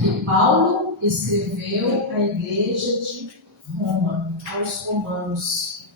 que Paulo escreveu à igreja de Roma, aos romanos.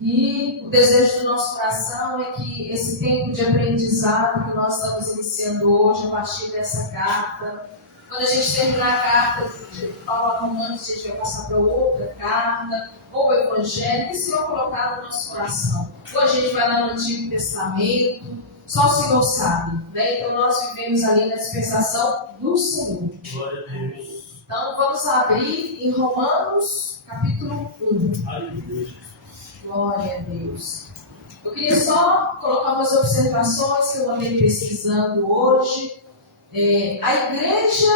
E o desejo do nosso coração é que esse tempo de aprendizado que nós estamos iniciando hoje, a partir dessa carta, quando a gente terminar a carta de Paulo a Romanos, a gente vai passar para outra carta, ou o Evangelho, que o Senhor colocar no nosso coração. Ou a gente vai lá no Antigo Testamento, só o Senhor sabe, né? Então nós vivemos ali na dispensação do Senhor. Glória a Deus. Então vamos abrir em Romanos, capítulo 1. Aleluia. Glória a Deus. Eu queria só colocar umas observações que eu andei pesquisando hoje. A igreja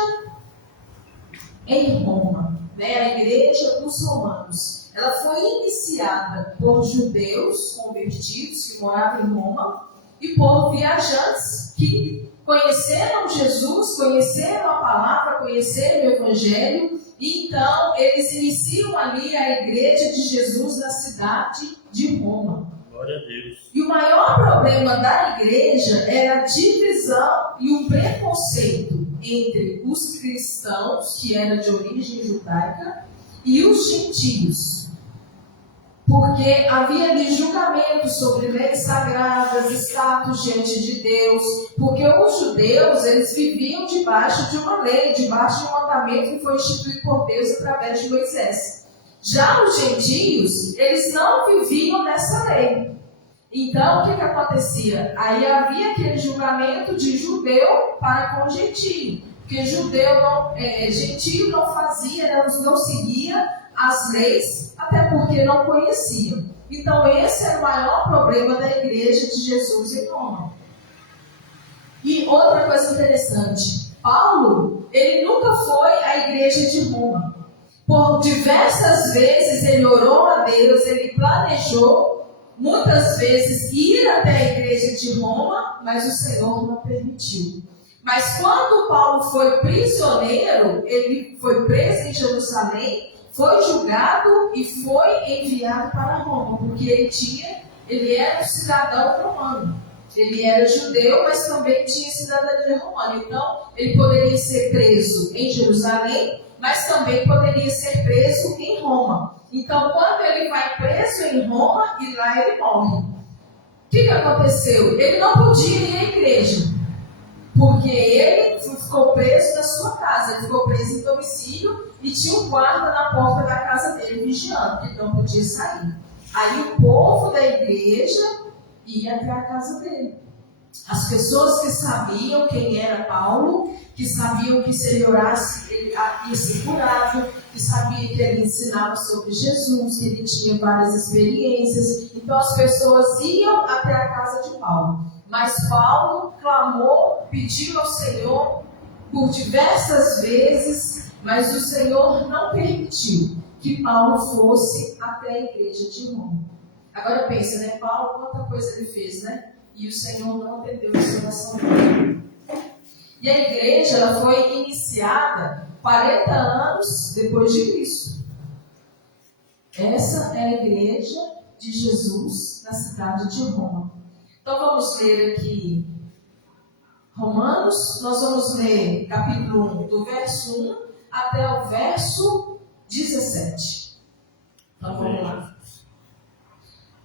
em Roma, né? A igreja dos romanos, ela foi iniciada por judeus convertidos que moravam em Roma e por viajantes que conheceram Jesus, conheceram a palavra, conheceram o Evangelho, e então eles iniciam ali a igreja de Jesus na cidade de Roma. Glória a Deus. E o maior problema da igreja era a divisão e o preconceito entre os cristãos, que eram de origem judaica, e os gentios. Porque havia ali julgamento sobre leis sagradas, status diante de Deus, porque os judeus, eles viviam debaixo de uma lei, debaixo de um mandamento que foi instituído por Deus através de Moisés. Já os gentios, eles não viviam nessa lei. Então, o que acontecia? Aí havia aquele julgamento de judeu para com gentio, porque gentio não fazia, não seguia as leis, até porque não conheciam. Então esse era o maior problema da igreja de Jesus em Roma. E outra coisa interessante, Paulo, ele nunca foi à igreja de Roma. Por diversas vezes ele orou a Deus, ele planejou muitas vezes ir até a igreja de Roma, mas o Senhor não permitiu. Mas quando Paulo foi prisioneiro, ele foi preso em Jerusalém, foi julgado e foi enviado para Roma, porque ele era um cidadão romano. Ele era judeu, mas também tinha cidadania romana. Então, ele poderia ser preso em Jerusalém, mas também poderia ser preso em Roma. Então, quando ele vai preso em Roma, e lá ele morre. O que aconteceu? Ele não podia ir à igreja, porque ele ficou preso na sua casa, ele ficou preso em domicílio e tinha um guarda na porta da casa dele vigiando, que ele não podia sair. Aí o povo da igreja ia até a casa dele. As pessoas que sabiam quem era Paulo, que sabiam que se ele orasse, ele ia ser curado, que sabia que ele ensinava sobre Jesus, que ele tinha várias experiências. Então as pessoas iam até a casa de Paulo. Mas Paulo clamou, pediu ao Senhor por diversas vezes, mas o Senhor não permitiu que Paulo fosse até a igreja de Roma. Agora pensa, né? Paulo, quanta coisa ele fez, né? E o Senhor não atendeu a oração dele. E a igreja, ela foi iniciada 40 anos depois de Cristo. Essa é a igreja de Jesus na cidade de Roma. Então vamos ler aqui Romanos, nós vamos ler capítulo 1, do verso 1 até o verso 17. Então vamos lá.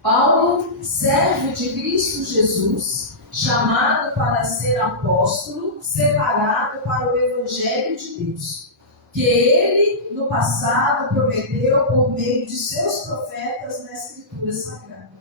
Paulo, servo de Cristo Jesus, chamado para ser apóstolo, separado para o Evangelho de Deus, que ele, no passado, prometeu por meio de seus profetas na Escritura Sagrada.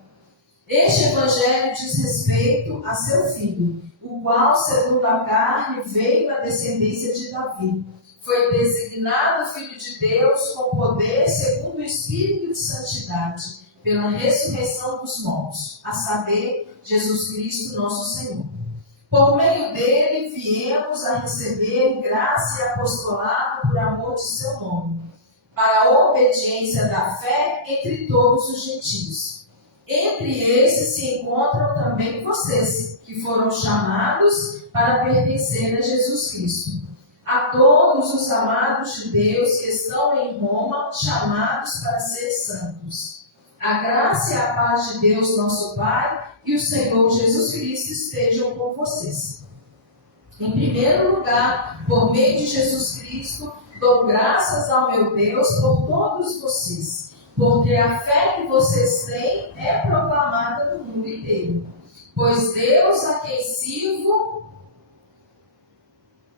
Este Evangelho diz respeito a seu filho, o qual, segundo a carne, veio da descendência de Davi. Foi designado Filho de Deus com poder segundo o Espírito de Santidade, pela ressurreição dos mortos, a saber, Jesus Cristo, nosso Senhor. Por meio dele, viemos a receber graça e apostolado por amor de seu nome, para a obediência da fé entre todos os gentios. Entre esses se encontram também vocês, que foram chamados para pertencer a Jesus Cristo. A todos os amados de Deus que estão em Roma, chamados para ser santos. A graça e a paz de Deus, nosso Pai, e o Senhor Jesus Cristo estejam com vocês. Em primeiro lugar, por meio de Jesus Cristo, dou graças ao meu Deus por todos vocês, porque a fé que vocês têm é proclamada no mundo inteiro. Pois Deus, a quem sirvo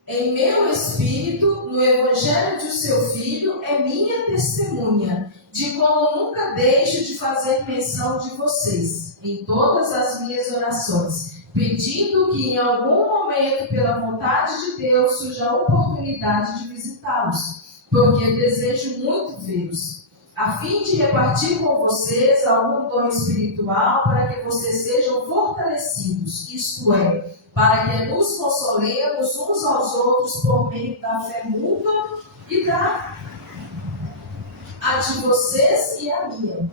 em meu espírito, no evangelho de seu Filho, é minha testemunha, de como nunca deixo de fazer menção de vocês, em todas as minhas orações, pedindo que em algum momento, pela vontade de Deus, surja a oportunidade de visitá-los, porque desejo muito vê-los, a fim de repartir com vocês algum dom espiritual para que vocês sejam fortalecidos, isto é, para que nos consolemos uns aos outros por meio da fé mútua e a de vocês e a minha.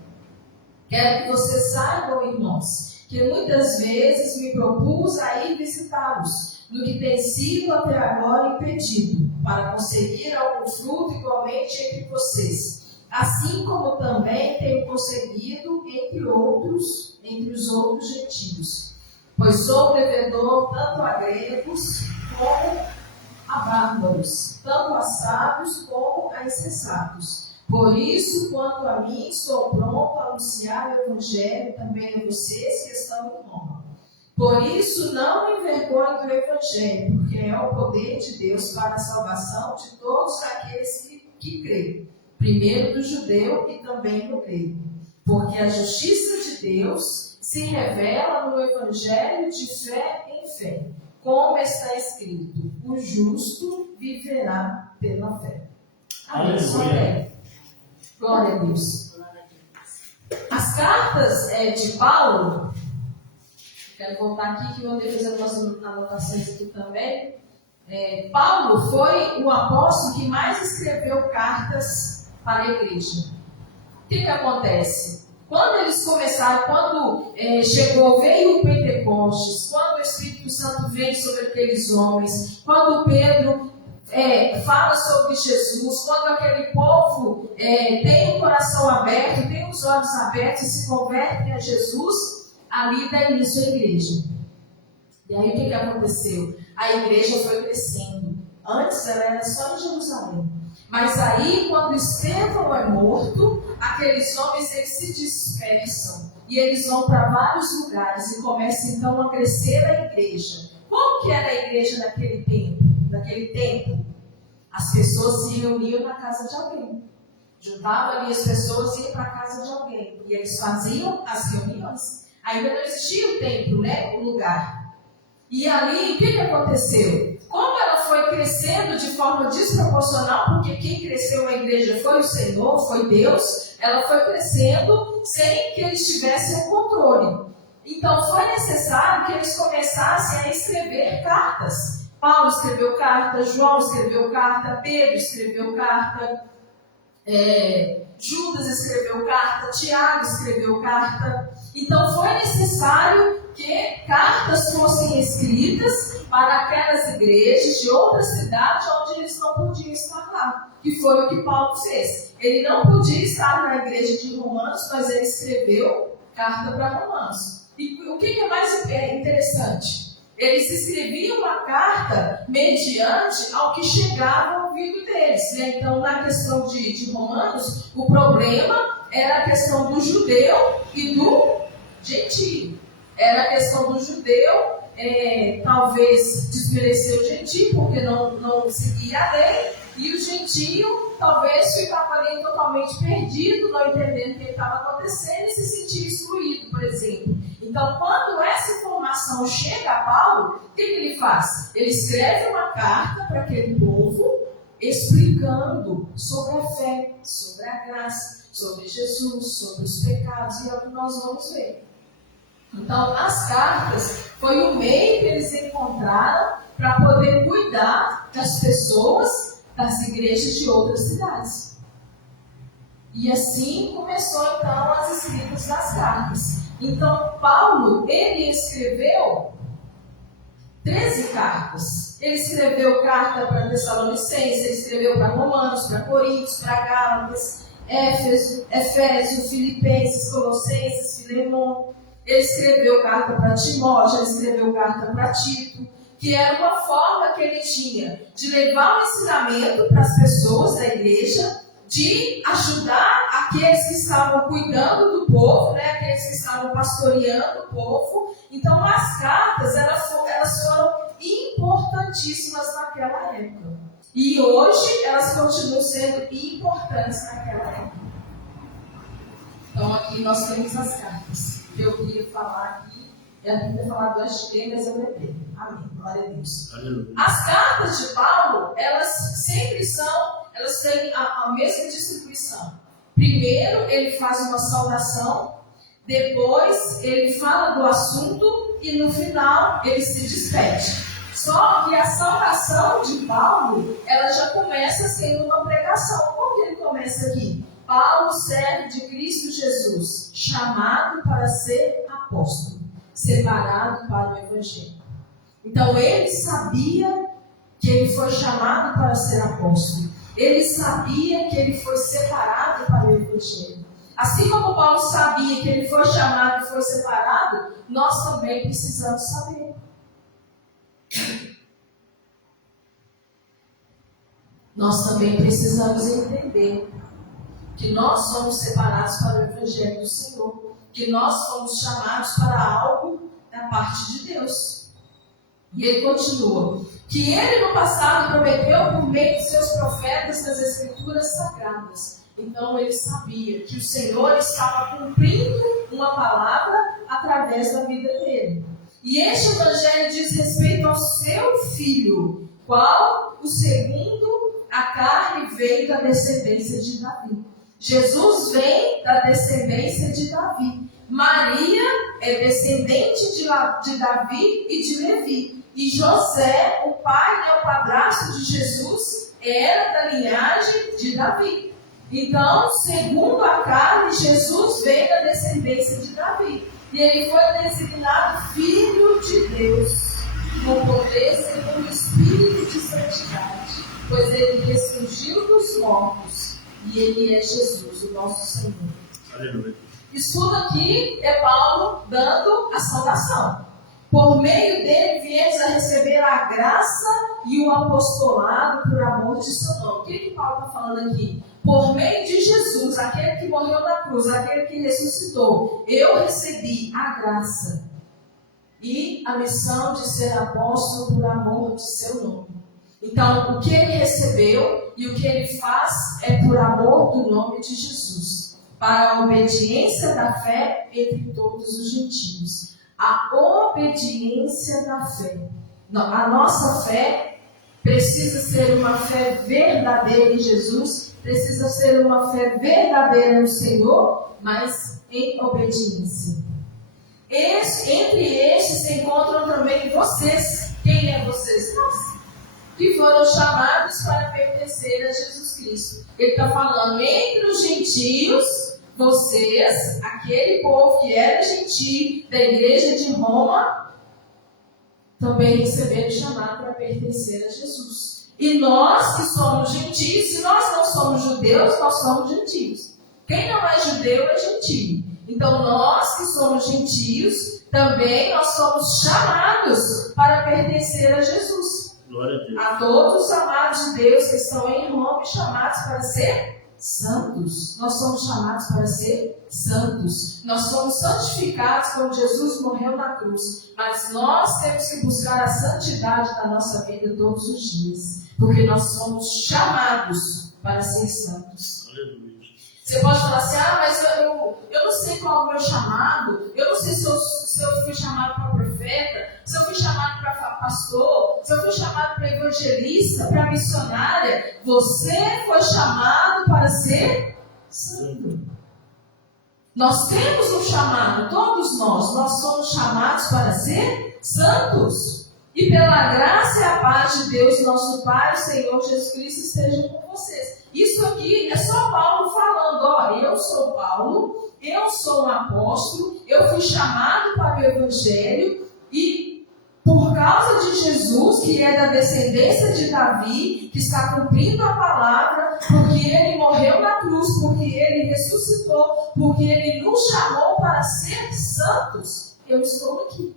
Quero que vocês saibam, irmãos, que muitas vezes me propus a ir visitá-los, no que tem sido até agora impedido, para conseguir algum fruto igualmente entre vocês, assim como também tenho conseguido entre os outros gentios. Pois sou devedor tanto a gregos como a bárbaros, tanto a sábios como a insensatos. Por isso, quanto a mim, estou pronto a anunciar o Evangelho também a vocês que estão em Roma. Por isso, não me envergonho do Evangelho, porque é o poder de Deus para a salvação de todos aqueles que creem, primeiro do judeu e também do grego. Porque a justiça de Deus se revela no Evangelho de fé em fé, como está escrito: o justo viverá pela fé. Amém. Glória a Deus. As cartas de Paulo, quero voltar aqui que eu andei fazendo umas anotações aqui também. Paulo foi o apóstolo que mais escreveu cartas para a igreja. O que acontece? Quando eles começaram, veio o Pentecostes, quando o Espírito Santo veio sobre aqueles homens, quando Pedro fala sobre Jesus, quando aquele povo tem o coração aberto, tem os olhos abertos e se convertem a Jesus, ali dá início à igreja. E aí o que aconteceu? A igreja foi crescendo. Antes ela era só em Jerusalém. Mas aí, quando Estevão é morto, aqueles homens eles se dispersam e eles vão para vários lugares e começam então a crescer a igreja. Como que era a igreja naquele tempo? As pessoas se reuniam na casa de alguém. Juntavam ali as pessoas e iam para a casa de alguém. E eles faziam as reuniões. Ainda não existia o templo, né? O lugar. E ali, o que aconteceu? Como ela foi crescendo de forma desproporcional, porque quem cresceu a igreja foi o Senhor, foi Deus, ela foi crescendo sem que eles tivessem o controle. Então foi necessário que eles começassem a escrever cartas. Paulo escreveu carta, João escreveu carta, Pedro escreveu carta, Judas escreveu carta, Tiago escreveu carta. Então foi necessário que cartas fossem escritas para aquelas igrejas de outra cidade onde eles não podiam estar lá, que foi o que Paulo fez. Ele não podia estar na igreja de Romanos, mas ele escreveu carta para Romanos. E o que é mais interessante? Eles escreviam a carta mediante ao que chegava ao ouvido deles, né? Então, na questão de Romanos, o problema era a questão do judeu e do gentio. Era a questão do judeu, talvez desmerecer o gentio, porque não seguia a lei, e o gentio talvez ficava ali totalmente perdido, não entendendo o que estava acontecendo e se sentia excluído, por exemplo. Então, quando essa informação chega a Paulo, o que ele faz? Ele escreve uma carta para aquele povo, explicando sobre a fé, sobre a graça, sobre Jesus, sobre os pecados, e é o que nós vamos ver. Então, as cartas foi o meio que eles encontraram para poder cuidar das pessoas das igrejas de outras cidades. E assim começou então as escritas das cartas. Então, Paulo, ele escreveu 13 cartas. Ele escreveu carta para Tessalonicenses, ele escreveu para Romanos, para Coríntios, para Gálatas, Efésio, Filipenses, Colossenses, Filemon. Ele escreveu carta para Timóteo, ele escreveu carta para Tito, que era uma forma que ele tinha de levar o ensinamento para as pessoas da igreja, de ajudar aqueles que estavam cuidando do povo, né, aqueles que estavam pastoreando o povo. Então, as cartas elas foram importantíssimas naquela época. E hoje elas continuam sendo importantes naquela época. Então, aqui nós temos as cartas. O que eu queria falar aqui, a Bíblia fala antes de ler, mas eu lembrei. Amém. Glória a Deus. Aleluia. As cartas de Paulo, elas sempre elas têm a mesma distribuição. Primeiro, ele faz uma saudação, depois, ele fala do assunto e no final, ele se despede. Só que a saudação de Paulo, ela já começa sendo uma pregação. Como que ele começa aqui? Paulo, servo de Cristo Jesus, chamado para ser apóstolo, separado para o Evangelho. Então, ele sabia que ele foi chamado para ser apóstolo. Ele sabia que ele foi separado para o Evangelho. Assim como Paulo sabia que ele foi chamado e foi separado, nós também precisamos saber. Nós também precisamos entender que nós somos separados para o Evangelho do Senhor, que nós fomos chamados para algo da parte de Deus. E ele continua, que ele no passado prometeu por meio de seus profetas nas Escrituras Sagradas. Então ele sabia que o Senhor estava cumprindo uma palavra através da vida dele. E este Evangelho diz respeito ao seu filho, qual o segundo a carne veio da descendência de Davi. Jesus vem da descendência de Davi. Maria é descendente de Davi e de Levi. E José, o pai, o padrasto de Jesus, era da linhagem de Davi. Então, segundo a carne, Jesus veio da descendência de Davi. E ele foi designado Filho de Deus, com poder segundo o Espírito de santidade, pois ele ressurgiu dos mortos, e ele é Jesus, o nosso Senhor. Aleluia. Isso tudo aqui é Paulo dando a saudação. Por meio dele viemos a receber a graça e o apostolado por amor de seu nome. O que Paulo está falando aqui? Por meio de Jesus, aquele que morreu na cruz, aquele que ressuscitou, eu recebi a graça e a missão de ser apóstolo por amor de seu nome. Então, o que ele recebeu e o que ele faz é por amor do nome de Jesus, para a obediência da fé entre todos os gentios. A obediência da fé. A nossa fé precisa ser uma fé verdadeira em Jesus, precisa ser uma fé verdadeira no Senhor, mas em obediência. Entre estes se encontram também vocês. Quem é vocês? Nós, que foram chamados para pertencer a Jesus Cristo. Ele está falando entre os gentios. Vocês, aquele povo que era gentio da igreja de Roma, também receberam o chamado para pertencer a Jesus. E nós que somos gentios, se nós não somos judeus, nós somos gentios. Quem não é judeu é gentio. Então nós que somos gentios, também nós somos chamados para pertencer a Jesus. Glória a Deus. A todos os amados de Deus que estão em Roma, chamados para ser santos. Nós somos chamados para ser santos. Nós somos santificados quando Jesus morreu na cruz. Mas nós temos que buscar a santidade da nossa vida todos os dias. Porque nós somos chamados para ser santos. Aleluia. Você pode falar assim, mas eu não sei qual é o meu chamado. Eu não sei se eu fui chamado para profeta, se eu fui chamado para pastor, se eu fui chamado para evangelista, para missionária. Você foi chamado para ser santo. Nós temos um chamado, todos nós somos chamados para ser santos. E pela graça e a paz de Deus, nosso Pai, o Senhor Jesus Cristo, esteja com vocês. Isso aqui é só Paulo falando, eu sou Paulo, eu sou um apóstolo, eu fui chamado para o Evangelho e por causa de Jesus, que é da descendência de Davi, que está cumprindo a palavra, porque ele morreu na cruz, porque ele ressuscitou, porque ele nos chamou para ser santos, eu estou aqui.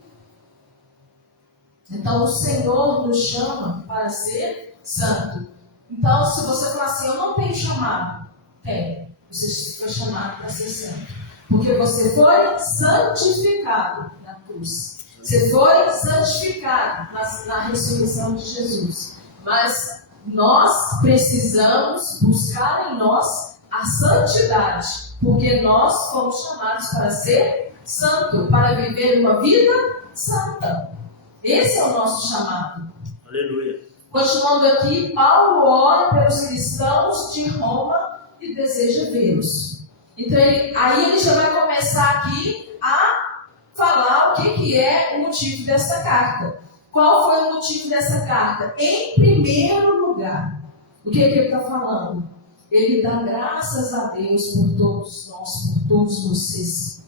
Então o Senhor nos chama para ser santo. Então, se você falar assim, eu não tenho chamado, tem. Você foi chamado para ser santo. Porque você foi santificado na cruz. Você foi santificado na ressurreição de Jesus. Mas nós precisamos buscar em nós a santidade. Porque nós fomos chamados para ser santo, para viver uma vida santa. Esse é o nosso chamado. Aleluia. Continuando aqui, Paulo ora pelos cristãos de Roma e deseja vê-los. Então, aí ele já vai começar aqui a falar o que é o motivo dessa carta. Qual foi o motivo dessa carta? Em primeiro lugar, o que ele está falando? Ele dá graças a Deus por todos nós, por todos vocês.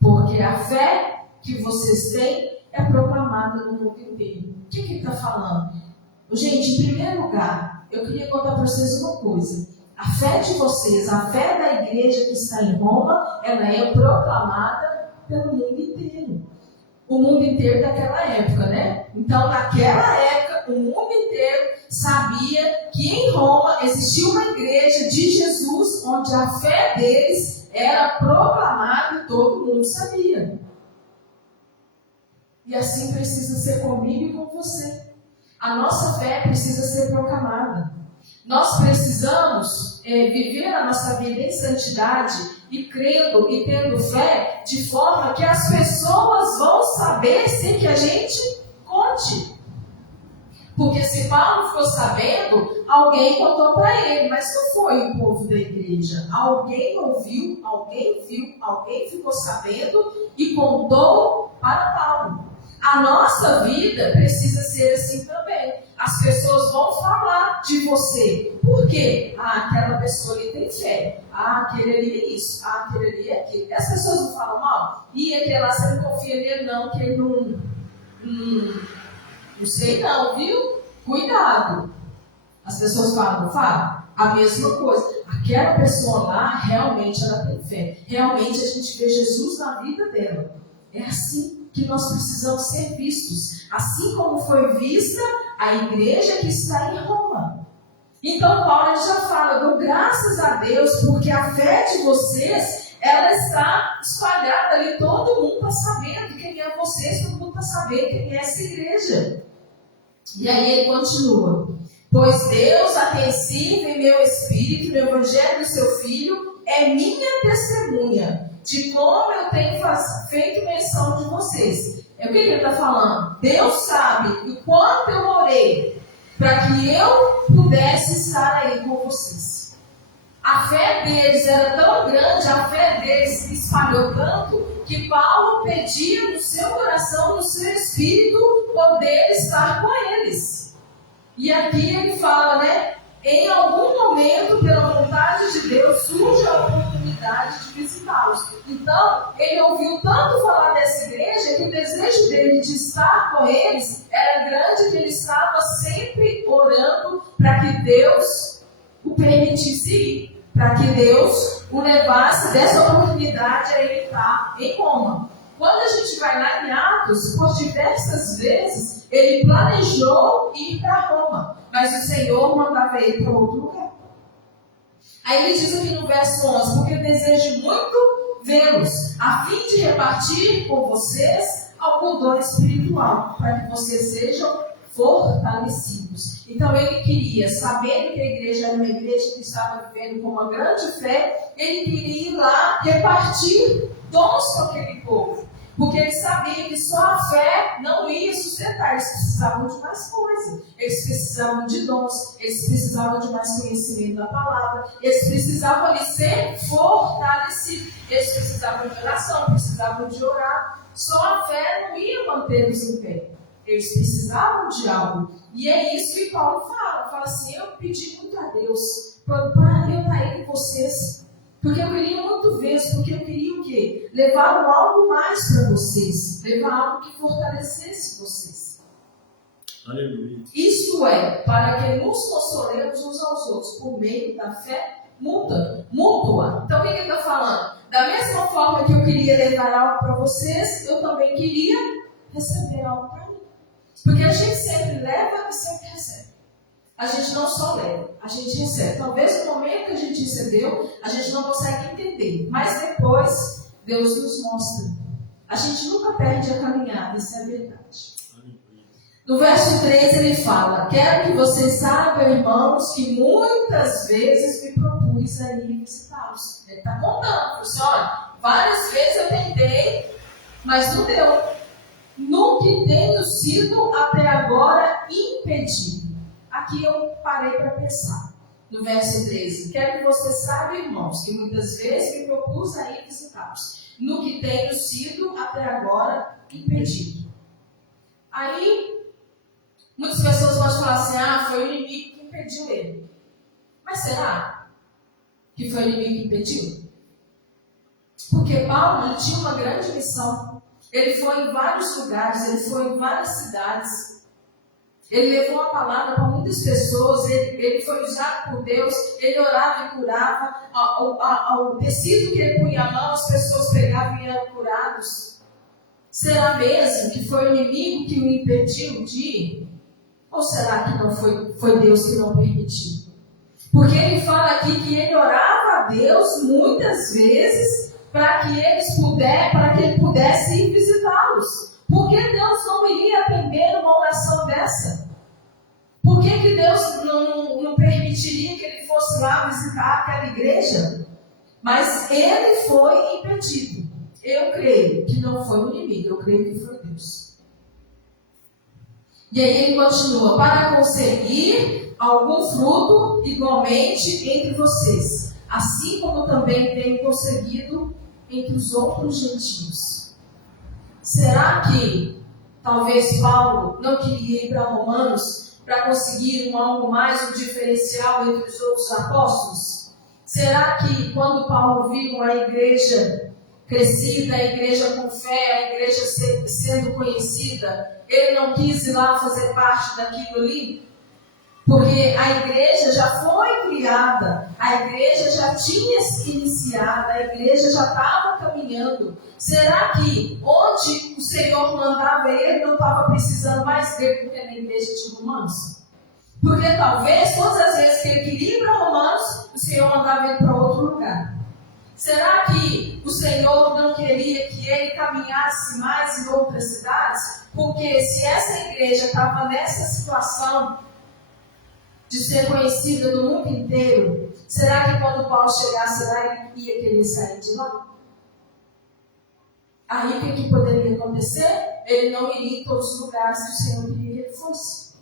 Porque a fé que vocês têm é proclamada no mundo inteiro. O que ele está falando? Gente, em primeiro lugar, eu queria contar para vocês uma coisa. A fé de vocês, a fé da igreja que está em Roma, ela é proclamada pelo mundo inteiro. O mundo inteiro daquela época, né? Então, naquela época, o mundo inteiro sabia que em Roma existia uma igreja de Jesus, onde a fé deles era proclamada e todo mundo sabia. E assim precisa ser comigo e com você. A nossa fé precisa ser proclamada. Nós precisamos viver a nossa vida em santidade e crendo e tendo fé de forma que as pessoas vão saber sem que a gente conte. Porque se Paulo ficou sabendo, alguém contou para ele, mas não foi o povo da igreja. Alguém ouviu, alguém viu, alguém ficou sabendo e contou para Paulo. A nossa vida precisa ser assim também. As pessoas vão falar de você. Por quê? Aquela pessoa ali tem fé. Aquele ali é isso. Aquele ali é aquilo. E as pessoas não falam mal. E aquele lá, você não confia nele não, que ele não sei não, viu? Cuidado. As pessoas falam, não falam? A mesma coisa. Aquela pessoa lá, realmente ela tem fé. Realmente a gente vê Jesus na vida dela. É assim que nós precisamos ser vistos. Assim como foi vista a igreja que está em Roma. Então Paulo já fala, dou graças a Deus, porque a fé de vocês, ela está espalhada ali, todo mundo está sabendo quem é vocês, todo mundo está sabendo quem é essa igreja. E aí ele continua, pois Deus, atencivo em meu espírito, no evangelho do seu Filho, é minha testemunha de como eu tenho feito menção de vocês. É o que ele está falando? Deus sabe o quanto eu orei para que eu pudesse estar aí com vocês. A fé deles era tão grande, a fé deles se espalhou tanto, que Paulo pedia no seu coração, no seu espírito, poder estar com eles. E aqui ele fala, né? Em algum momento, pela vontade de Deus, surge a oportunidade de visitá-los. Então, ele ouviu tanto falar dessa igreja que o desejo dele de estar com eles era grande, que ele estava sempre orando para que Deus o permitisse ir, para que Deus o levasse dessa oportunidade a ele estar em Roma. Quando a gente vai lá em Atos, por diversas vezes, ele planejou ir para Roma, mas o Senhor mandava ele para outro lugar. Aí ele diz aqui no verso 11, porque eu desejo muito vê-los, a fim de repartir com vocês algum dom espiritual, para que vocês sejam fortalecidos. Então ele queria, sabendo que a igreja era uma igreja que estava vivendo com uma grande fé, ele queria ir lá repartir dons com aquele povo. Porque ele sabia que só a fé não ia sustentar, eles precisavam de mais coisas, eles precisavam de dons, eles precisavam de mais conhecimento da palavra, eles precisavam ali ser fortalecidos, eles precisavam de oração, precisavam de orar. Só a fé não ia mantê-los em pé, eles precisavam de algo. E é isso que Paulo fala assim, eu pedi muito a Deus para eu estar aí com vocês. Porque eu queria muito ver, porque eu queria o quê? Levar algo mais para vocês. Levar algo que fortalecesse vocês. Aleluia. Isso é, para que nos consolemos uns aos outros, por meio da fé mútua. Então o que ele está falando? Da mesma forma que eu queria levar algo para vocês, eu também queria receber algo para mim. Porque a gente sempre leva e sempre recebe. A gente não só leva, a gente recebe. Talvez no momento que a gente recebeu, a gente não consegue entender. Mas depois, Deus nos mostra. A gente nunca perde a caminhada, isso é a verdade. No verso 3 ele fala: quero que vocês saibam, irmãos, que muitas vezes me propus a ir visitá-los. Ele está contando, assim, olha, várias vezes eu tentei, mas não deu. No que tenho sido até agora impedido. Aqui eu parei para pensar. No verso 13, quero que vocês saibam, irmãos, que muitas vezes me propus a ir visitá-los. No que tenho sido até agora impedido. Aí, muitas pessoas podem falar assim: foi o inimigo que impediu ele. Mas será que foi o inimigo que impediu? Porque Paulo ele tinha uma grande missão. Ele foi em vários lugares, ele foi em várias cidades. Ele levou a palavra para muitas pessoas, ele foi usado por Deus, ele orava e curava. O tecido que ele punha a mão, as pessoas pegavam e eram curados. Será mesmo que foi o inimigo que o impediu de ir? Ou será que não foi Deus que não permitiu? Porque ele fala aqui que ele orava a Deus muitas vezes para que ele pudesse ir visitá-los. Por que Deus não iria atender uma oração dessa? Por que Deus não permitiria que ele fosse lá visitar aquela igreja? Mas ele foi impedido. Eu creio que não foi o inimigo, eu creio que foi Deus. E aí ele continua: para conseguir algum fruto igualmente entre vocês, assim como também tenho conseguido entre os outros gentios. Será que talvez Paulo não queria ir para Romanos para conseguir algo mais, um diferencial entre os outros apóstolos? Será que quando Paulo viu a igreja crescida, a igreja com fé, a igreja sendo conhecida, ele não quis ir lá fazer parte daquilo ali? Porque a igreja já foi criada, a igreja já tinha se iniciado, a igreja já estava caminhando. Será que onde o Senhor mandava ele não estava precisando mais dele do que na igreja de Romanos? Porque talvez todas as vezes que ele queria ir para Romanos, o Senhor mandava ele para outro lugar. Será que o Senhor não queria que ele caminhasse mais em outras cidades? Porque se essa igreja estava nessa situação de ser conhecida no mundo inteiro, será que quando Paulo chegasse lá, ele ia querer sair de lá? Aí o que poderia acontecer? Ele não iria em todos os lugares que o Senhor queria que ele fosse.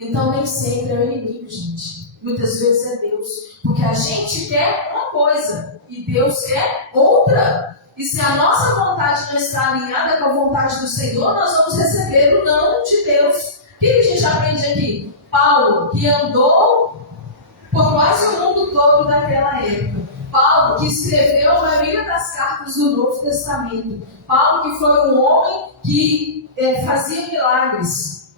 Então nem sempre é o inimigo, gente. Muitas vezes é Deus. Porque a gente quer uma coisa e Deus quer outra. E se a nossa vontade não está alinhada com a vontade do Senhor, nós vamos receber o não de Deus. O que a gente aprende aqui? Paulo, que andou por quase o mundo todo daquela época. Paulo, que escreveu a maioria das cartas do Novo Testamento. Paulo, que foi um homem que fazia milagres.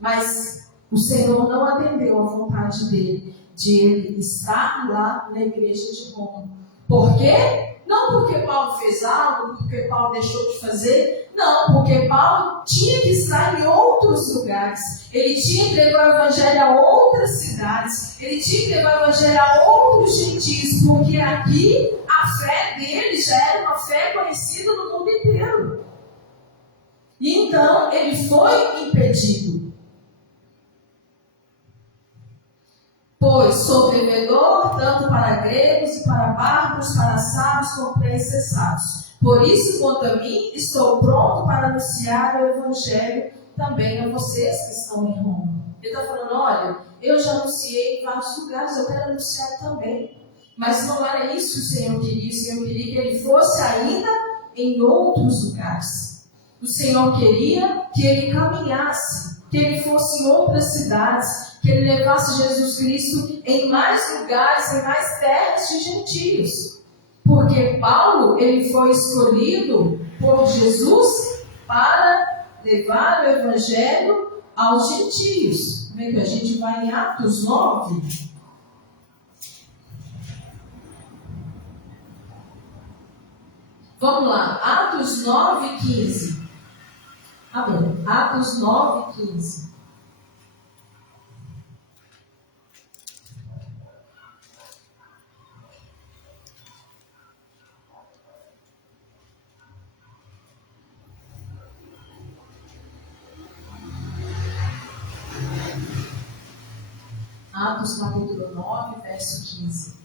Mas o Senhor não atendeu à vontade dele, de ele estar lá na igreja de Roma. Por quê? Não porque Paulo fez algo, porque Paulo deixou de fazer. Não, porque Paulo tinha que estar em outros lugares. Ele tinha que levar o evangelho a outras cidades. Ele tinha que levar o evangelho a outros gentios. Porque aqui a fé dele já era uma fé conhecida no mundo inteiro. E então ele foi impedido. Pois sou devedor tanto para gregos e para bárbaros, para sábios como para insensatos. Por isso, quanto a mim, estou pronto para anunciar o evangelho também a vocês que estão em Roma. Ele está falando: olha, eu já anunciei em vários lugares, eu quero anunciar também. Mas não era isso que o Senhor queria. O Senhor queria que ele fosse ainda em outros lugares. O Senhor queria que ele caminhasse, que ele fosse em outras cidades, que ele levasse Jesus Cristo em mais lugares, em mais terras de gentios. Porque Paulo, ele foi escolhido por Jesus para levar o evangelho aos gentios. Como é que a gente vai em Atos 9? Vamos lá, Atos 9, 15. Amém. Atos 9, 15. Atos capítulo 9, verso 15.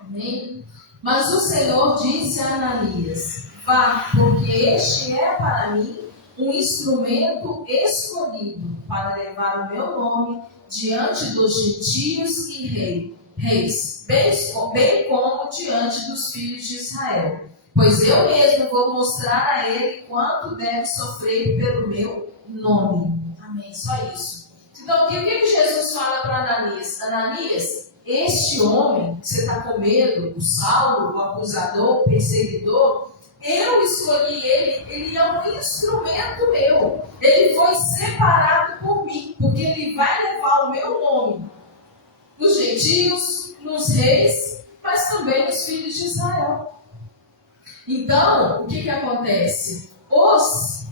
Amém? Mas o Senhor disse a Ananias: vá, porque este é para mim um instrumento escolhido para levar o meu nome diante dos gentios e reis, bem como diante dos filhos de Israel. Pois eu mesmo vou mostrar a ele quanto deve sofrer pelo meu nome. Amém. Só isso. Então, o que Jesus fala para Ananias? Ananias, este homem que você está com medo, o Saulo, o acusador, o perseguidor, eu escolhi ele é um instrumento meu. Ele foi separado por mim, porque ele vai levar o meu nome nos gentios, nos reis, mas também nos filhos de Israel. Então, o que acontece? Os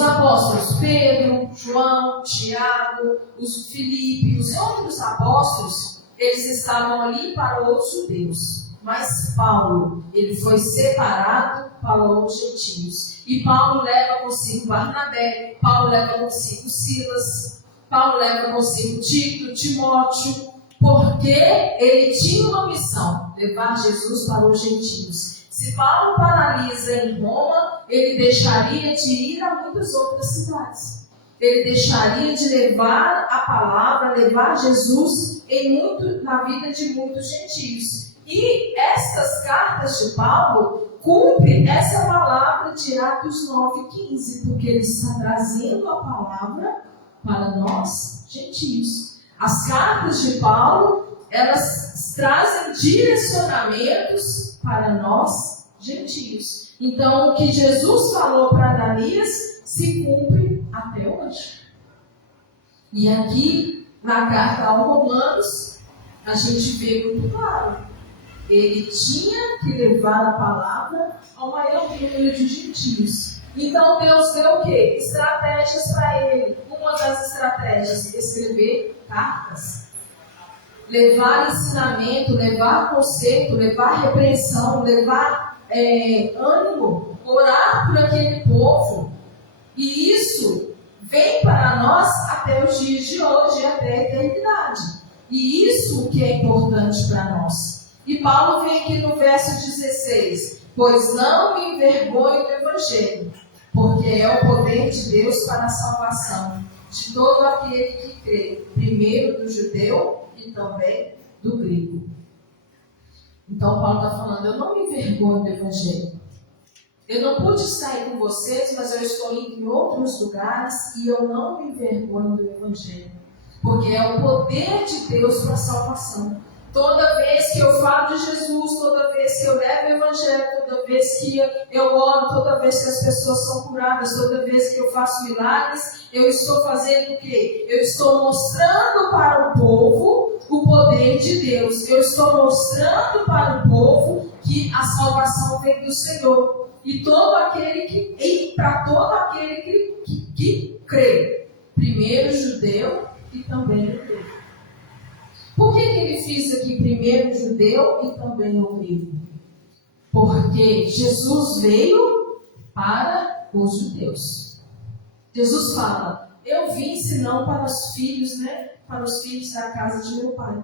apóstolos Pedro, João, Tiago, os Filipe, os outros apóstolos, eles estavam ali para os judeus. Mas Paulo, ele foi separado para os gentios. E Paulo leva consigo Barnabé, Paulo leva consigo Silas, Paulo leva consigo Tito, Timóteo, porque ele tinha uma missão, levar Jesus para os gentios. Se Paulo paralisa em Roma, ele deixaria de ir a muitas outras cidades. Ele deixaria de levar a palavra, levar Jesus na vida de muitos gentios. E estas cartas de Paulo cumprem essa palavra de Atos 9,15, porque ele está trazendo a palavra para nós, gentios. As cartas de Paulo, elas trazem direcionamentos para nós, gentios. Então, o que Jesus falou para Ananias se cumpre até hoje. E aqui, na carta aos Romanos, a gente vê muito claro. Ele tinha que levar a palavra ao maior número de gentios. Então, Deus deu o quê? Estratégias para ele. Uma das estratégias, escrever cartas. Levar ensinamento, levar conceito, levar repreensão, levar ânimo, orar por aquele povo. E isso vem para nós até os dias de hoje, até a eternidade. E isso que é importante para nós. E Paulo vem aqui no verso 16: pois não me envergonho do Evangelho, porque é o poder de Deus para a salvação de todo aquele que crê, primeiro do judeu e também do grego. Então Paulo está falando, eu não me envergonho do Evangelho. Eu não pude sair com vocês, mas eu estou indo em outros lugares e eu não me envergonho do Evangelho, porque é o poder de Deus para a salvação. Toda vez que eu falo de Jesus, toda vez que eu levo o Evangelho, toda vez que eu oro, toda vez que as pessoas são curadas, toda vez que eu faço milagres, eu estou fazendo o quê? Eu estou mostrando para o povo o poder de Deus. Eu estou mostrando para o povo que a salvação vem do Senhor. E para todo aquele que crê, primeiro o judeu e também o grego. Por que ele fez aqui primeiro o judeu e também o grego? Porque Jesus veio para os judeus. Jesus fala, eu vim senão para os filhos, para os filhos da casa de meu pai.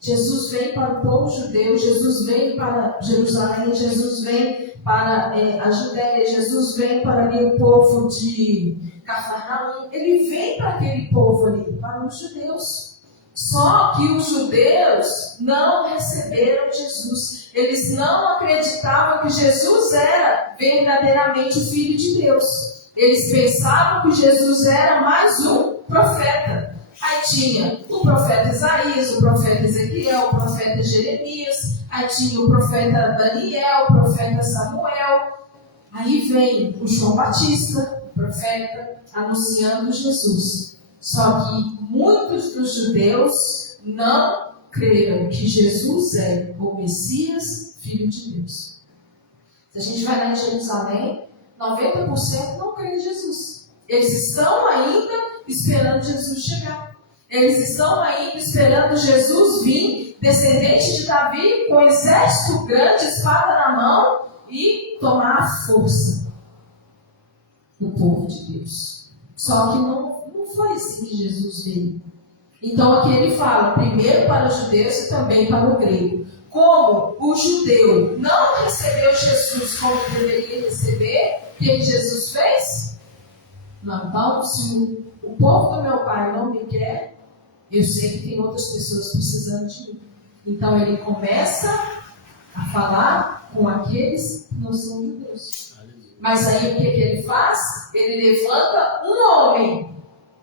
Jesus vem para o povo judeu, Jesus vem para Jerusalém, Jesus vem para a Judéia, Jesus vem para ali o povo de Cafarnaum. Ele vem para aquele povo ali, para os judeus. Só que os judeus não receberam Jesus. Eles não acreditavam que Jesus era verdadeiramente o Filho de Deus. Eles pensavam que Jesus era mais um profeta. Aí tinha o profeta Isaías, o profeta Ezequiel, o profeta Jeremias, aí tinha o profeta Daniel, o profeta Samuel. Aí vem o João Batista, o profeta, anunciando Jesus. Só que muitos dos judeus não creram que Jesus é o Messias, Filho de Deus. Se a gente vai lá em Jerusalém, 90% não crê em Jesus. Eles estão ainda esperando Jesus chegar. Eles estão ainda esperando Jesus vir, descendente de Davi, com exército grande, espada na mão, e tomar a força do povo de Deus. Só que não foi assim que Jesus veio. Então aqui ele fala, primeiro para os judeus e também para o grego. Como o judeu não recebeu Jesus como deveria receber, o que Jesus fez? Não, então, se o povo do meu pai não me quer, eu sei que tem outras pessoas precisando de mim. Então ele começa a falar com aqueles que não são judeus. Mas aí o que ele faz? Ele levanta um homem,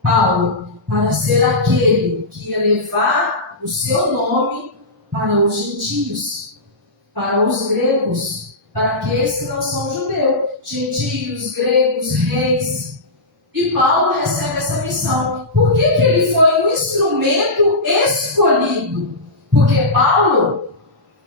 Paulo, para ser aquele que ia levar o seu nome para os gentios, para os gregos, para aqueles que não são judeus, gentios, gregos, reis. E Paulo recebe essa missão. Por que ele foi um instrumento escolhido? Porque Paulo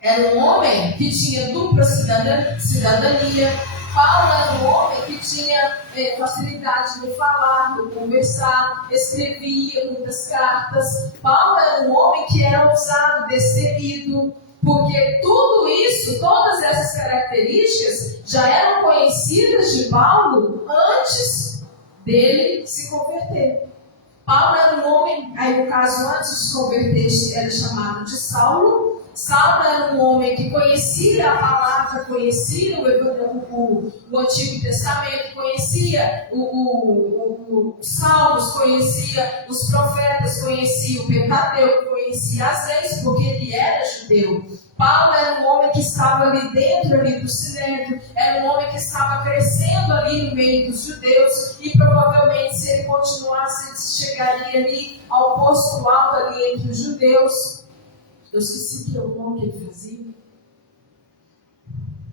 era um homem que tinha dupla cidadania. Paulo era um homem que tinha facilidade de falar, de conversar, escrevia muitas cartas. Paulo era um homem que era ousado, destemido, porque tudo isso, todas essas características já eram conhecidas de Paulo antes dele se converter. Paulo era um homem, aí no caso antes de se converter, era chamado de Saulo. Saulo era um homem que conhecia a palavra, conhecia o Antigo Testamento, conhecia os Salmos, conhecia os profetas, conhecia o Pentateuco, conhecia as leis, porque ele era judeu. Paulo era um homem que estava ali dentro do Sinédrio, era um homem que estava crescendo ali no meio dos judeus, e provavelmente se ele continuasse, ele chegaria ali ao posto alto ali entre os judeus. Eu esqueci o nome que ele fazia.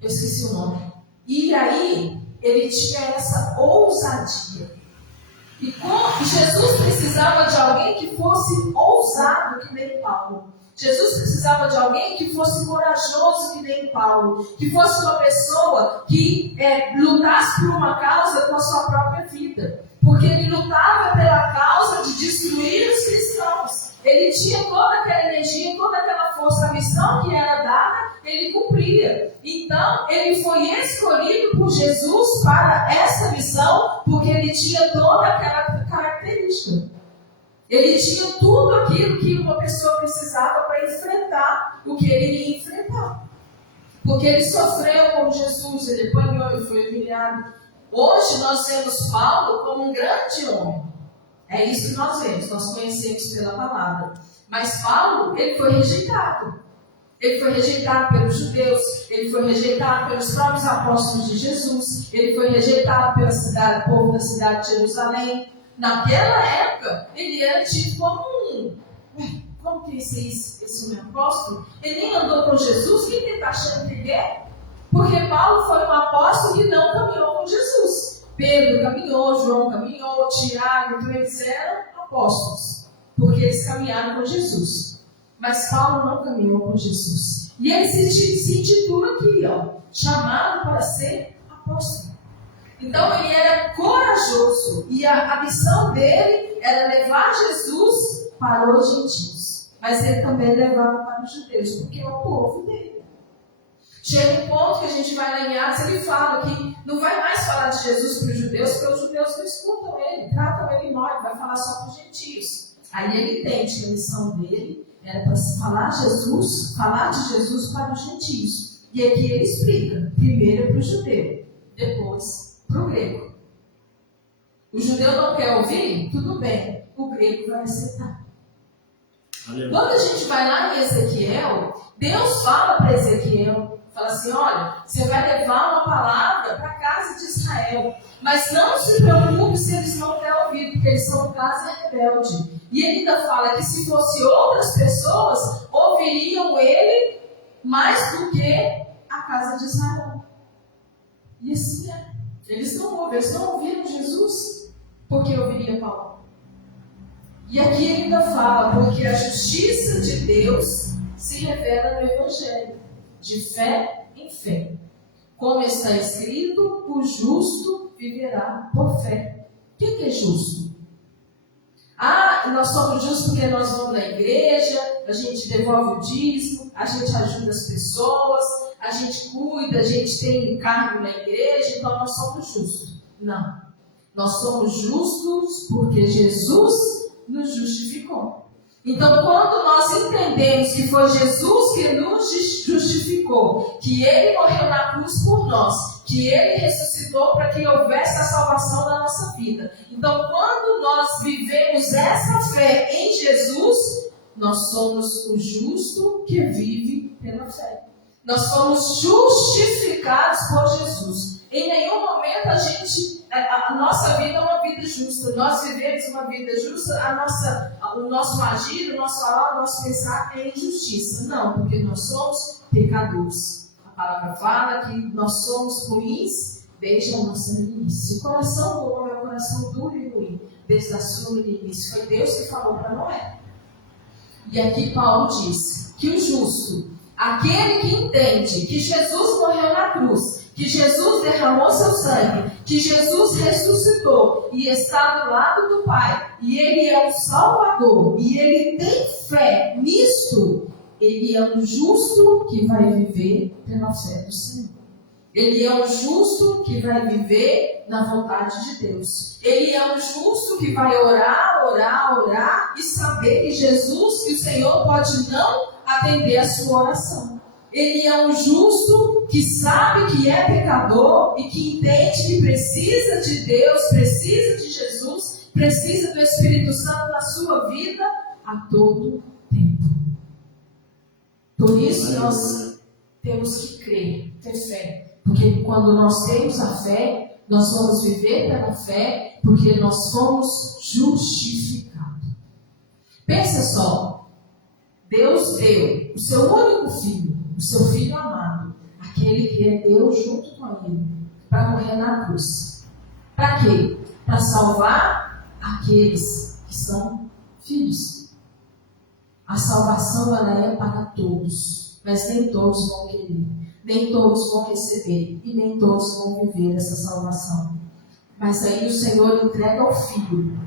Eu esqueci o nome. E aí, ele tinha essa ousadia. E Jesus precisava de alguém que fosse ousado que nem Paulo. Jesus precisava de alguém que fosse corajoso que nem Paulo. Que fosse uma pessoa que lutasse por uma causa com a sua própria vida. Porque ele lutava pela causa de destruir os cristãos. Ele tinha toda aquela energia, toda aquela força, a missão que era dada, ele cumpria. Então, ele foi escolhido por Jesus para essa missão, porque ele tinha toda aquela característica. Ele tinha tudo aquilo que uma pessoa precisava para enfrentar o que ele iria enfrentar. Porque ele sofreu com Jesus, ele apanhou, ele foi humilhado. Hoje nós vemos Paulo como um grande homem. É isso que nós vemos, nós conhecemos pela palavra. Mas Paulo, ele foi rejeitado. Ele foi rejeitado pelos judeus, ele foi rejeitado pelos próprios apóstolos de Jesus, ele foi rejeitado pelo povo da cidade de Jerusalém. Naquela época, ele era tido como como que esse meu apóstolo? Ele nem andou com Jesus, quem ele está achando que ele é? Porque Paulo foi um apóstolo que não caminhou com Jesus. Pedro caminhou, João caminhou, Tiago, então eles eram apóstolos, porque eles caminharam com Jesus. Mas Paulo não caminhou com Jesus. E ele se intitula aqui, chamado para ser apóstolo. Então ele era corajoso, e a missão dele era levar Jesus para os gentios. Mas ele também levava para os judeus, porque é o povo dele. Chega um ponto que a gente vai lá em Atos, ele fala que não vai mais falar de Jesus para os judeus, porque os judeus não escutam ele, tratam ele mal, ele vai falar só para os gentios. Aí ele entende que a missão dele era para falar de Jesus para os gentios. E aqui ele explica, primeiro para o judeu, depois para o grego. O judeu não quer ouvir? Tudo bem, o grego vai aceitar. Quando a gente vai lá em Ezequiel, Deus fala para Ezequiel, fala assim, olha, você vai levar uma palavra para a casa de Israel, mas não se preocupe se eles não querem ouvir, porque eles são casa rebelde. E ele ainda fala que se fosse outras pessoas, ouviriam ele mais do que a casa de Israel. E assim é. Eles não ouviram Jesus, porque ouviria Paulo. E aqui ele ainda fala, porque a justiça de Deus se revela no Evangelho, de fé em fé. Como está escrito, o justo viverá por fé. O que é justo? Nós somos justos porque nós vamos na igreja, a gente devolve o dízimo, a gente ajuda as pessoas, a gente cuida, a gente tem cargo na igreja, então nós somos justos. Não. Nós somos justos porque Jesus nos justificou. Então, quando nós entendemos que foi Jesus que nos justificou, que Ele morreu na cruz por nós, que Ele ressuscitou para que houvesse a salvação da nossa vida. Então, quando nós vivemos essa fé em Jesus, nós somos o justo que vive pela fé. Nós fomos justificados por Jesus. Em nenhum momento a nossa vida é uma vida justa. Nós vivemos uma vida justa, o nosso agir, o nosso falar, o nosso pensar é injustiça. Não, porque nós somos pecadores. A palavra fala que nós somos ruins desde a nossa meninice. O coração do homem é um coração duro e ruim, desde a sua meninice. Foi Deus que falou para Noé. E aqui Paulo diz que o justo, aquele que entende que Jesus morreu na cruz, que Jesus derramou seu sangue, que Jesus ressuscitou e está do lado do Pai, e Ele é o Salvador, e ele tem fé nisto, ele é um justo que vai viver pela fé do Senhor. Ele é um justo que vai viver na vontade de Deus. Ele é um justo que vai orar e saber que Jesus, que o Senhor pode não atender a sua oração. Ele é um justo que sabe que é pecador e que entende que precisa de Deus, precisa de Jesus, precisa do Espírito Santo na sua vida a todo tempo. Por isso nós temos que crer, ter fé. Porque quando nós temos a fé, nós vamos viver pela fé, porque nós fomos justificados. Pensa só, Deus deu o seu único filho, o seu filho amado, aquele que é Deus junto com ele, para morrer na cruz. Para quê? Para salvar aqueles que são filhos. A salvação ela é para todos, mas nem todos vão querer, nem todos vão receber e nem todos vão viver essa salvação. Mas aí o Senhor entrega ao Filho.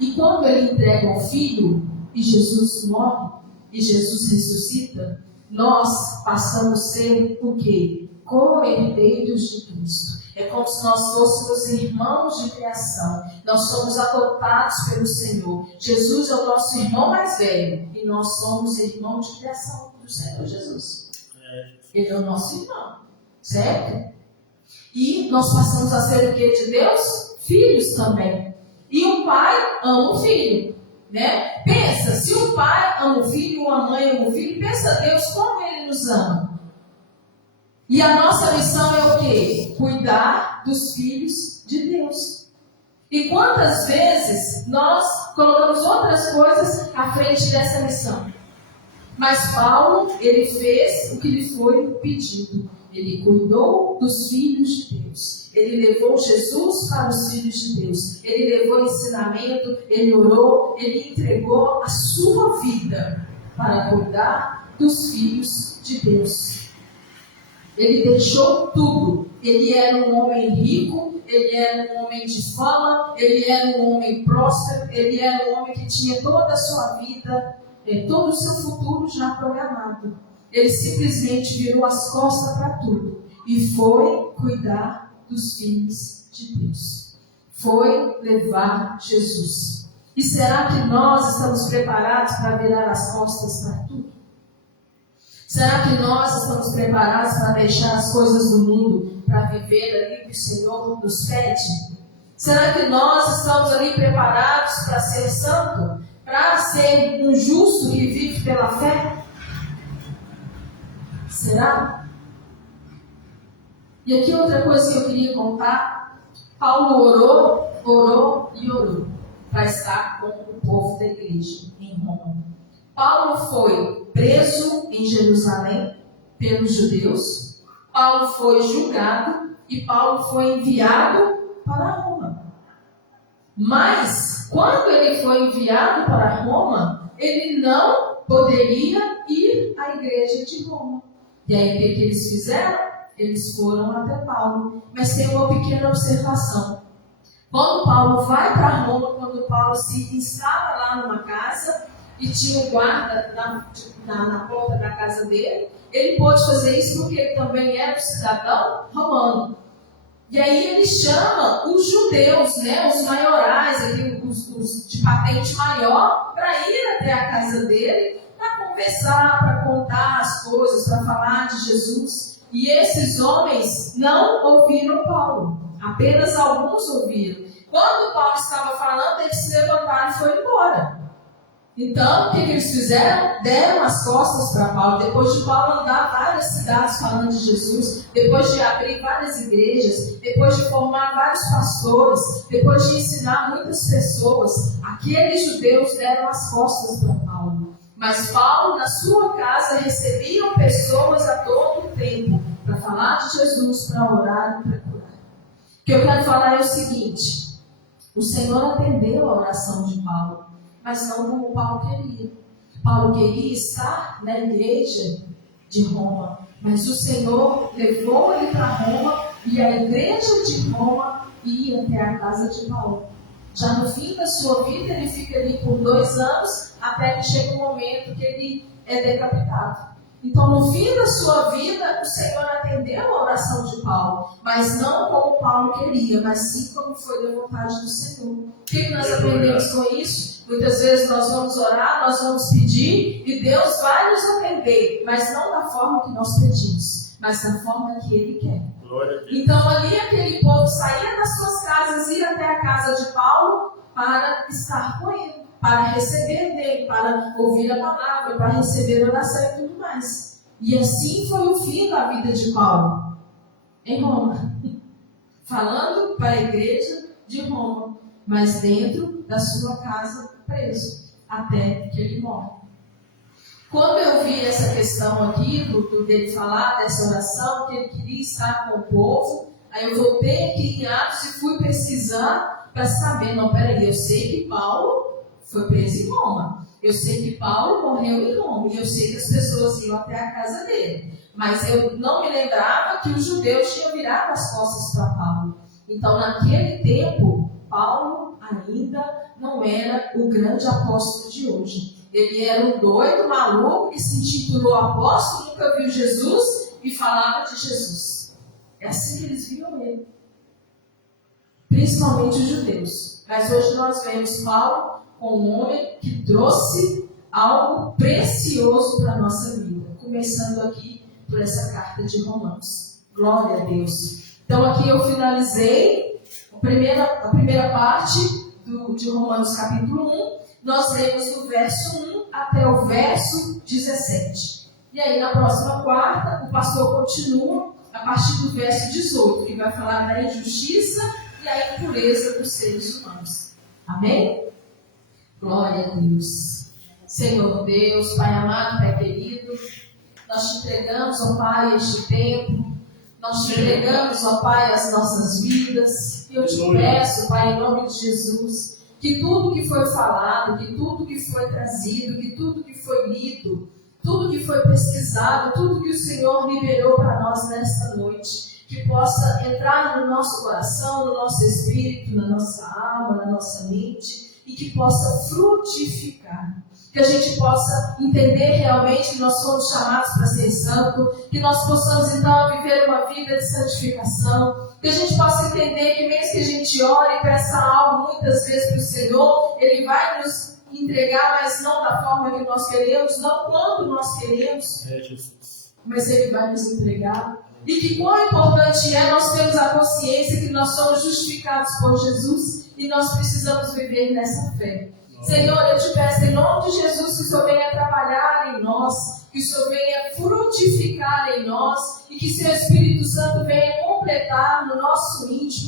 E quando Ele entrega ao Filho, e Jesus morre, e Jesus ressuscita, nós passamos a ser o quê? Co-herdeiros de Cristo. É como se nós fôssemos irmãos de criação. Nós somos adotados pelo Senhor. Jesus é o nosso irmão mais velho. E nós somos irmãos de criação do Senhor Jesus. Ele é o nosso irmão. Certo? E nós passamos a ser o quê de Deus? Filhos também. E o pai ama o filho. Né? Pensa, se o pai ama o filho, uma mãe ama o filho, pensa Deus como Ele nos ama. E a nossa missão é o quê? Cuidar dos filhos de Deus. E quantas vezes nós colocamos outras coisas à frente dessa missão? Mas Paulo, ele fez o que lhe foi pedido. Ele cuidou dos filhos de Deus. Ele levou Jesus para os filhos de Deus. Ele levou ensinamento, ele orou, ele entregou a sua vida para cuidar dos filhos de Deus. Ele deixou tudo. Ele era um homem rico, ele era um homem de fama, ele era um homem próspero, ele era um homem que tinha toda a sua vida, todo o seu futuro já programado. Ele simplesmente virou as costas para tudo e foi cuidar dos filhos de Deus. Foi levar Jesus. E será que nós estamos preparados para virar as costas para tudo? Será que nós estamos preparados para deixar as coisas do mundo para viver ali que o Senhor nos pede? Será que nós estamos ali preparados para ser santo? Para ser um justo que vive pela fé? Será? E aqui outra coisa que eu queria contar. Paulo orou para estar com o povo da igreja em Roma. Paulo foi preso em Jerusalém pelos judeus. Paulo foi julgado e Paulo foi enviado para Roma. Mas quando ele foi enviado para Roma, ele não poderia ir à igreja de Roma. E aí o que eles fizeram? Eles foram até Paulo. Mas tem uma pequena observação. Quando Paulo vai para Roma, quando Paulo se instala lá numa casa e tinha um guarda na porta da casa dele, ele pôde fazer isso porque ele também era um cidadão romano. E aí ele chama os judeus, os maiorais, os de patente maior, para ir até a casa dele, para conversar, para contar as coisas, para falar de Jesus. E esses homens não ouviram Paulo. Apenas alguns ouviram. Quando Paulo estava falando, eles se levantaram e foram embora. Então, o que eles fizeram? Deram as costas para Paulo. Depois de Paulo andar várias cidades falando de Jesus, depois de abrir várias igrejas, depois de formar vários pastores, depois de ensinar muitas pessoas, aqueles judeus deram as costas para Paulo. Mas Paulo, na sua casa, recebia pessoas a todo tempo para falar de Jesus, para orar e para curar. O que eu quero falar é o seguinte: o Senhor atendeu a oração de Paulo, mas não como Paulo queria. Paulo queria estar na igreja de Roma, mas o Senhor levou ele para Roma e a igreja de Roma ia até a casa de Paulo. Já no fim da sua vida, ele fica ali por 2 anos, até que chega um momento que ele é decapitado. Então, no fim da sua vida, o Senhor atendeu a oração de Paulo, mas não como Paulo queria, mas sim como foi da vontade do Senhor. O que nós aprendemos com isso? Muitas vezes nós vamos orar, nós vamos pedir, e Deus vai nos atender, mas não da forma que nós pedimos, mas da forma que Ele quer. Então, ali aquele povo saía das suas casas, ia até a casa de Paulo para estar com ele, para receber dele, para ouvir a palavra, para receber oração e tudo mais. E assim foi o fim da vida de Paulo em Roma, falando para a igreja de Roma, mas dentro da sua casa preso, até que ele morre. Quando eu vi essa questão aqui, dele falar dessa oração, que ele queria estar com o povo, aí eu voltei aqui em Atos e fui pesquisar para saber, não, peraí, eu sei que Paulo foi preso em Roma, eu sei que Paulo morreu em Roma, e eu sei que as pessoas iam até a casa dele, mas eu não me lembrava que os judeus tinham virado as costas para Paulo. Então, naquele tempo, Paulo ainda não era o grande apóstolo de hoje. Ele era um doido, maluco, que se intitulou apóstolo, nunca viu Jesus e falava de Jesus. É assim que eles viam ele. Principalmente os judeus. Mas hoje nós vemos Paulo como um homem que trouxe algo precioso para a nossa vida. Começando aqui por essa carta de Romanos. Glória a Deus. Então aqui eu finalizei a primeira parte de Romanos capítulo 1. Nós lemos do verso 1 até o verso 17. E aí, na próxima quarta, o pastor continua a partir do verso 18, que vai falar da injustiça e a impureza dos seres humanos. Amém? Glória a Deus. Senhor Deus, Pai amado, Pai querido, nós te entregamos, ó Pai, este tempo. Nós te entregamos, ó Pai, as nossas vidas. E eu te peço, Pai, em nome de Jesus, que tudo que foi falado, que tudo que foi trazido, que tudo que foi lido, tudo que foi pesquisado, tudo que o Senhor liberou para nós nesta noite, que possa entrar no nosso coração, no nosso espírito, na nossa alma, na nossa mente, e que possa frutificar. Que a gente possa entender realmente que nós fomos chamados para ser santo, que nós possamos então viver uma vida de santificação, que a gente possa entender que mesmo que a gente ore e peça algo muitas vezes para o Senhor, Ele vai nos entregar, mas não da forma que nós queremos, não quando nós queremos, mas Ele vai nos entregar. E que quão importante é nós termos a consciência que nós somos justificados por Jesus e nós precisamos viver nessa fé. Senhor, eu te peço em nome de Jesus que o Senhor venha trabalhar em nós, que o Senhor venha frutificar em nós e que seu Espírito Santo venha completar no nosso íntimo